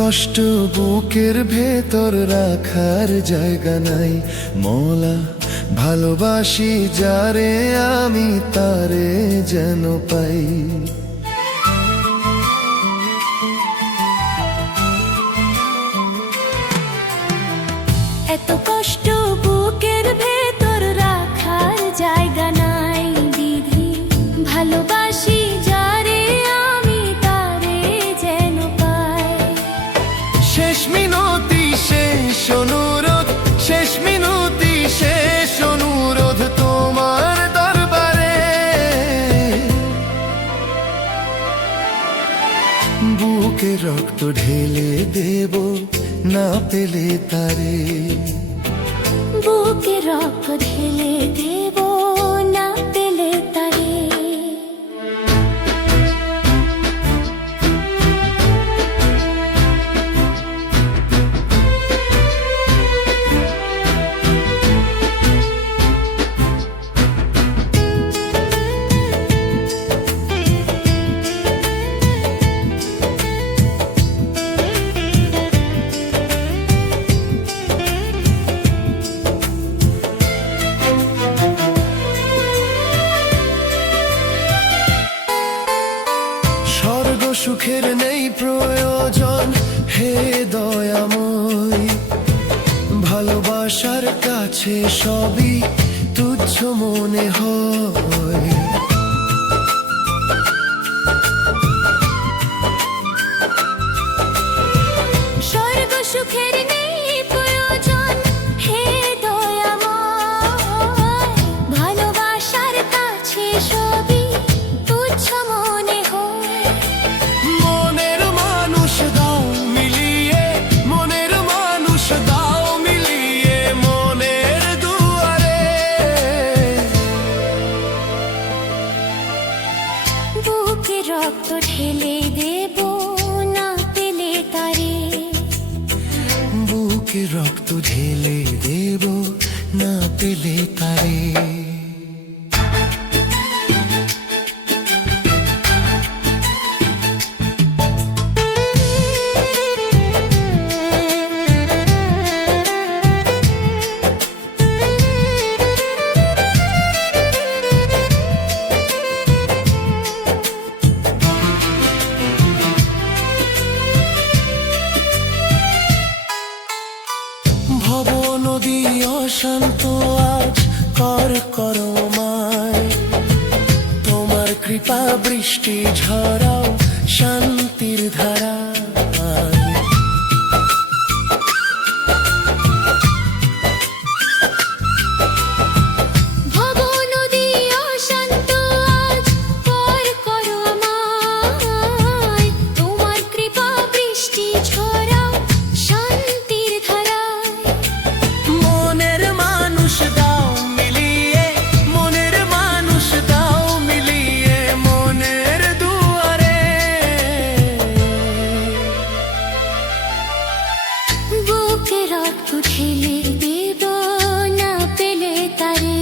কষ্ট বুকের ভেতর রাখার জায়গা নাই মওলা, ভালোবাসি যারে আমি তারে যেন পাই। এত কষ্ট বুকের ভেতর রাখার জায়গা নাই বিধি, ভালোবাসি যারে আমি তারে যেন পাই। শেষ মিনতি শেষ অনুরোধ, শেষ মিনতি শেষ অনুরোধ তোমার দরবারে। বুকে রক্ত ঢেলে দেব না পেলে তারে, বুকে রক্ত ঢেলে দেব না পেলে তারে। সুখের নেই প্রয়োজন হে দয়াময়, ভালোবাসার কাছে সবই তুচ্ছ মনে হয়। স্বর্গ সুখের নেই প্রয়োজন হে দয়াময়, ভালোবাসার কাছে সবই তুচ্ছ মনে হয়। মনের মানুষ দাও মিলিয়ে, মনের মানুষ দাও মিলিয়ে মনের দুয়ারে। বুকে রক্ত ঢেলে দেব না পেলে তারে, বুকে রক্ত ঢেলে দেব না পেলে তারে। ভব নদী অশান্ত আজ কর করমায়, তোমার কৃপা বৃষ্টি ঝরাও শান্তির ধারা। বুকে রক্ত ঢেলে দেব না পেলে তারে,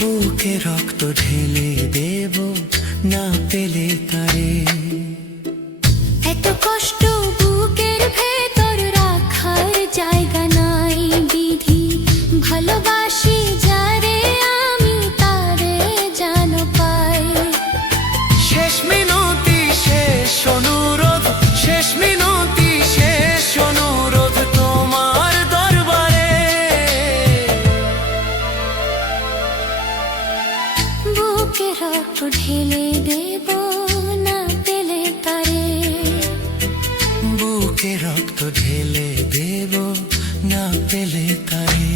বুকে রক্ত ঢেলে দেব না পেলে তারে। এত কষ্ট বুকের ভেতর রাখার জায়গা নাই বিধি, ভালোবাসি যারে আমি তারে যেন পাই। শেষ মিনতি শেষ অনুরোধ, শেষ মিনতি শেষ অনুরোধ তোমার দরবারে। বুকে রক্ত ঢেলে দেব না পেলে তারে, বুকে রক্ত ঢেলে দেব না পেলে তারে।